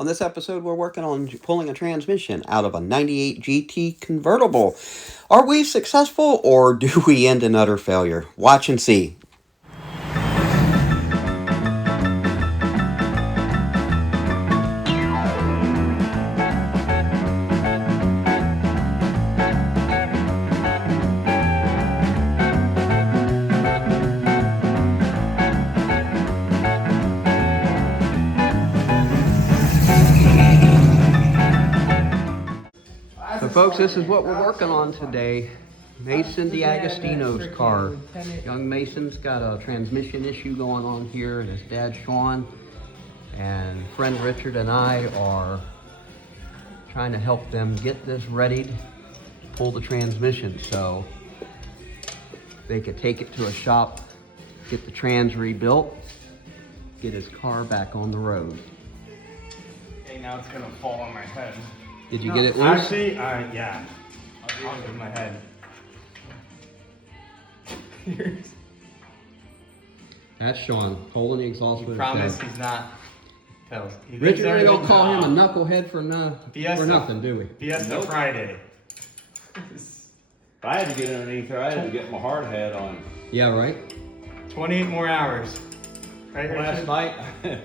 On this episode, we're working on pulling a transmission out of a 98 GT convertible. Are we successful or do we end in utter failure? Watch and see. So folks, this is what we're working on today. Mason DiAgostino's car. Young Mason's got a transmission issue going on here, and his dad Sean and friend Richard and I are trying to help them get this ready to pull the transmission so they could take it to a shop, get the trans rebuilt, get his car back on the road. Okay, now it's gonna fall on my head. Did you get it loose? Actually, yeah. I'll give my head. That's Sean holding the exhaust with his Promise head. he's not. Tells. Richard, we don't call him a knucklehead for nothing, do we? Fiesta Nope. Friday. I had to get underneath her. I had to get my hard hat on. Yeah, right? 28 more hours. Right, Last Richard? night,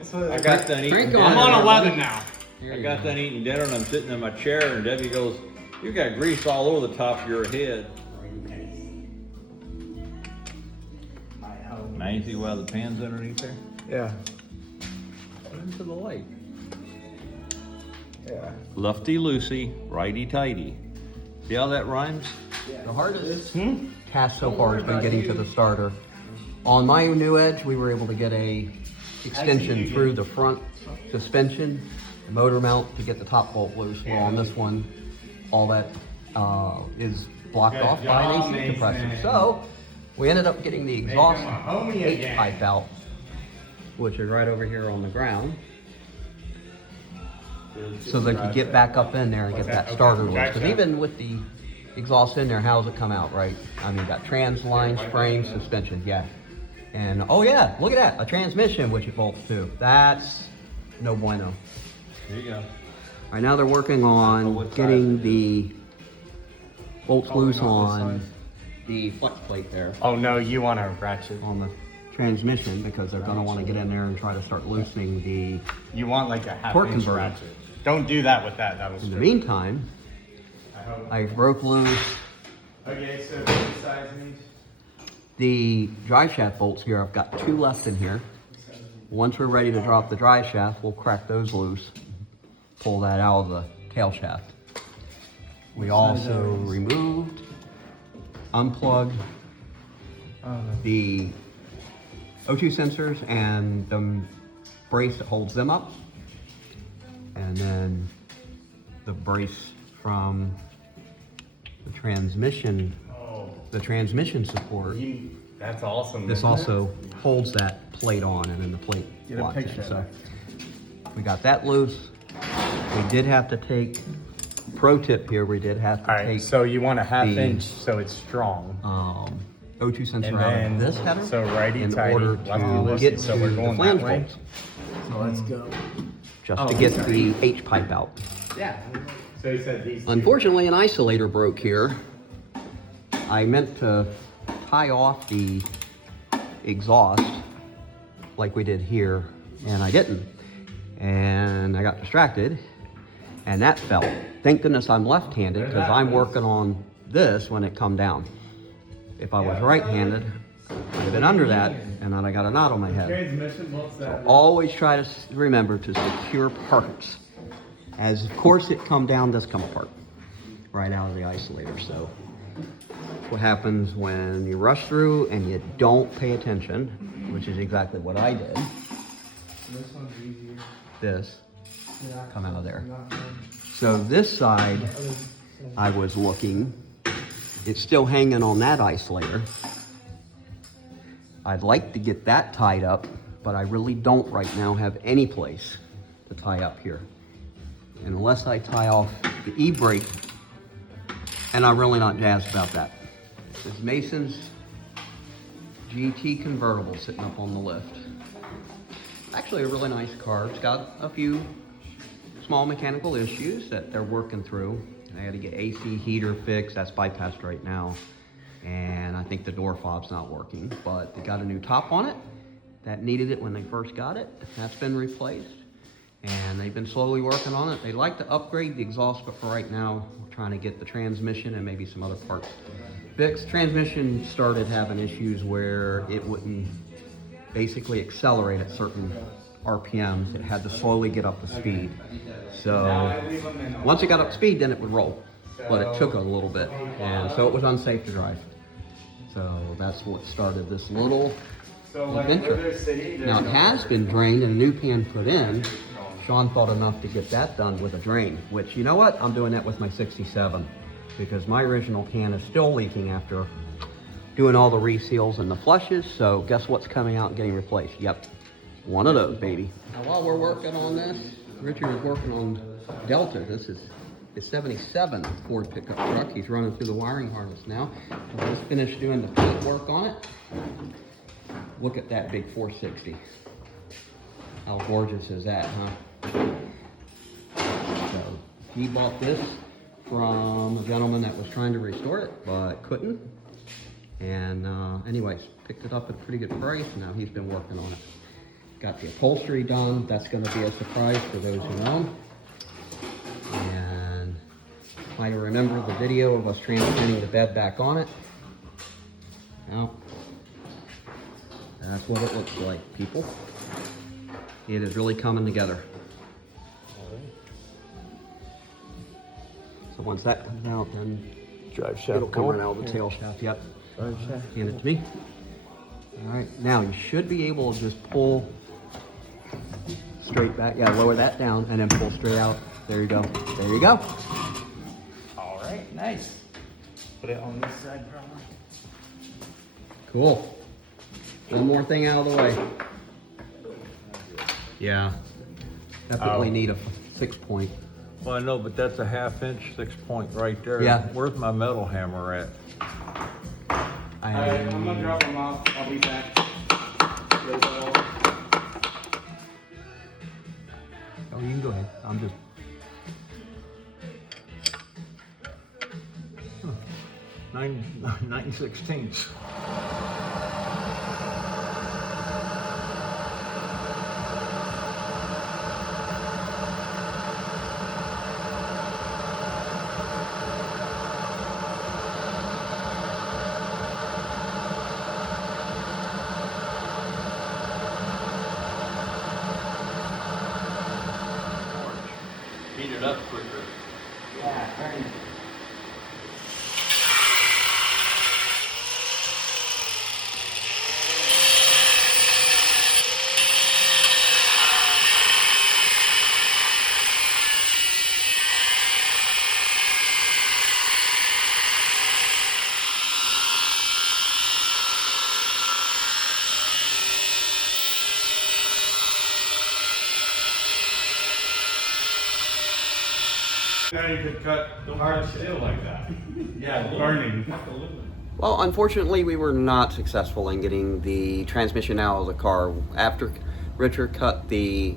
So- I got done eating Crank dinner. on. I'm on 11 now. Here I you got go. done eating dinner and I'm sitting in my chair and Debbie goes, "You got grease all over the top of your head." Now you see why the pan's underneath there? Yeah. Put into the light. Yeah. Lefty loosey, righty tighty. See how that rhymes? The hardest task so far has been getting to the starter. On my new Edge, we were able to get a extension through the front suspension, the motor mount to get the top bolt loose. Well, on this one, all that is blocked Good off by job, an AC Mason. compressor. So we ended up getting the exhaust my homie H again. pipe out, which is right over here on the ground, so they could get back up in there and get What's that? that starter Okay, loose. Because gotcha. even with the exhaust in there, how's it come out, right? I mean, got trans line, spring, suspension, yeah. And, oh yeah, look at that, a transmission, which it bolts to. That's no bueno. Here you go. Right now they're working Oh, on what size getting it the bolts loose not this on size. the flex plate there Oh no, you want to ratchet. on the transmission, because they're gonna wanna get in there and try to start loosening the. You want like a half Torque inch converter. ratchet. Don't do that with that. That was In the true. meantime, I hope. I broke loose Okay, so what size means? the drive shaft bolts here. I've got 2 left in here. Once we're ready to drop the drive shaft, we'll crack those loose, pull that out of the tail shaft. We also removed, unplugged the O2 sensors and the brace that holds them up. And then the brace from the transmission support. That's awesome. This isn't it? also holds that plate on, and then the plate Get a locks in. picture. So we got that loose. We did have to take, pro tip here, we did have to All right, take so you want a half the- inch so it's strong. O2 sensor And out then- of this header so righty in tighty, order lefty to loosey, get so to we're the going flange that way? bolts, So let's go. just Oh, to get sorry. the H pipe out. Yeah. So you said these two. Unfortunately, an isolator broke here. I meant to tie off the exhaust like we did here, and I didn't. And I got distracted, and that fell. Thank goodness I'm left-handed, because I'm working on this when it come down. If I was right-handed, I'd have been under that, and then I got a knot on my head. Transmission, what's that? Always try to remember to secure parts. As of course it come down, this come apart right out of the isolator. So what happens when you rush through and you don't pay attention, which is exactly what I did. This one's easier. This Yeah. come out of there. Not one. So this side, I was looking, it's still hanging on that isolator. I'd like to get that tied up, but I really don't right now have any place to tie up here. And unless I tie off the e-brake, and I'm really not jazzed about that. This is Mason's GT convertible sitting up on the lift. Actually a really nice car. It's got a few small mechanical issues that they're working through. I had to get AC heater fixed, that's bypassed right now. And I think the door fob's not working, but they got a new top on it. That needed it when they first got it. That's been replaced. And they've been slowly working on it. They'd like to upgrade the exhaust, but for right now, we're trying to get the transmission and maybe some other parts fixed. Transmission started having issues where it wouldn't basically accelerate at certain RPMs. It had to slowly get up to speed. So once it got up to speed, then it would roll. But it took a little bit, and so it was unsafe to drive. So that's what started this little adventure. Now it has been drained and a new pan put in. Sean thought enough to get that done with a drain, which, you know what? I'm doing that with my 67 because my original can is still leaking after doing all the reseals and the flushes. So guess what's coming out and getting replaced? Yep, one of those, baby. Now while we're working on this, Richard is working on Delta. This is his 77 Ford pickup truck. He's running through the wiring harness now. I just finished doing the paint work on it. Look at that big 460. How gorgeous is that, huh? So he bought this from a gentleman that was trying to restore it, but couldn't. And anyways, picked it up at a pretty good price. Now he's been working on it. Got the upholstery done. That's going to be a surprise for those who know. And might remember the video of us transplanting the bed back on it. Now, that's what it looks like, people. It is really coming together. So once that comes out, then Drive shaft. it'll come right out of the tail shaft. Yep. Drive shaft. Hand it to me. All right, now you should be able to just pull straight back. Yeah, lower that down and then pull straight out. There you go. There you go. All right, nice. Put it on this side, probably. Cool. One more thing out of the way. Yeah. Definitely need a 6-point. Well, I know, but that's a 1/2 inch 6-point right there. Yeah. Where's my metal hammer at? All right, I'm gonna drop them off. I'll be back. Oh, you can go ahead. I'm just. 9/16. Heat it up quicker. Yeah, very nice. Now you could cut hard steel like that. Yeah, burning. Well, unfortunately, we were not successful in getting the transmission out of the car. After Richard cut the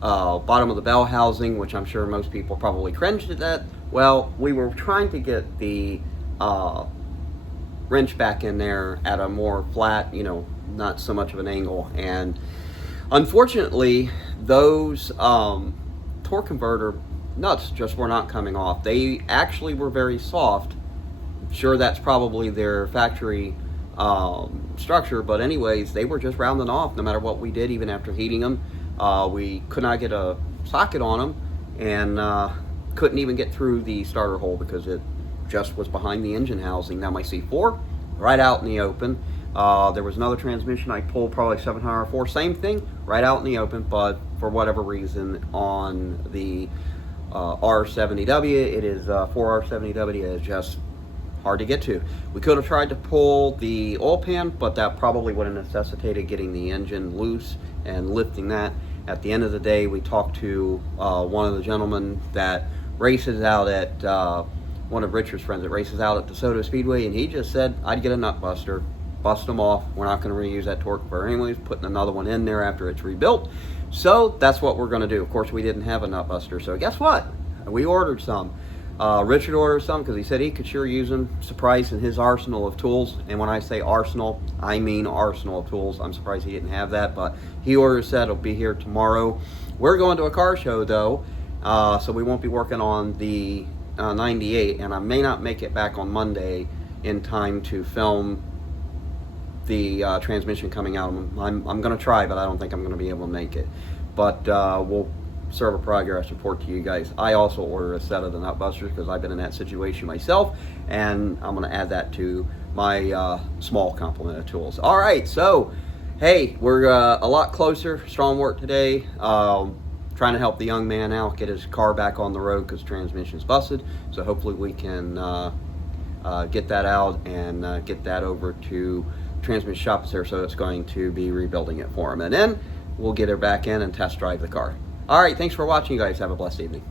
bottom of the bell housing, which I'm sure most people probably cringed at that, well, we were trying to get the wrench back in there at a more flat, you know, not so much of an angle. And unfortunately, those torque converter nuts just were not coming off. They actually were very soft. Sure, that's probably their factory structure, but anyways, they were just rounding off no matter what we did, even after heating them. We could not get a socket on them, and couldn't even get through the starter hole because it just was behind the engine housing. Now my C4, right out in the open. There was another transmission I pulled, probably 704, same thing, right out in the open, but for whatever reason on the R70W, it is 4R70W, is just hard to get to. We could have tried to pull the oil pan, but that probably would have necessitated getting the engine loose and lifting that. At the end of the day, we talked to one of the gentlemen that races out at, one of Richard's friends that races out at DeSoto Speedway, and he just said, I'd get a nut buster, bust them off. We're not going to reuse that torque converter anyways, putting another one in there after it's rebuilt. So that's what we're going to do. Of course, we didn't have a nut buster, so guess what? We ordered some. Richard ordered some because he said he could sure use them. Surprised in his arsenal of tools, and when I say arsenal, I mean arsenal of tools. I'm surprised he didn't have that, but he ordered a set. It'll be here tomorrow. We're going to a car show though, so we won't be working on the 98, and I may not make it back on Monday in time to film the transmission coming out. I'm going to try, but I don't think I'm going to be able to make it. But we'll serve a progress report to you guys. I also ordered a set of the nut busters because I've been in that situation myself, and I'm going to add that to my small complement of tools. All right, so hey, we're a lot closer. Strong work today. Trying to help the young man out, get his car back on the road because transmission's busted. So hopefully we can get that out and get that over to transmission shop there, so it's going to be rebuilding it for him. And then we'll get her back in and test drive the car. All right, thanks for watching, you guys. Have a blessed evening.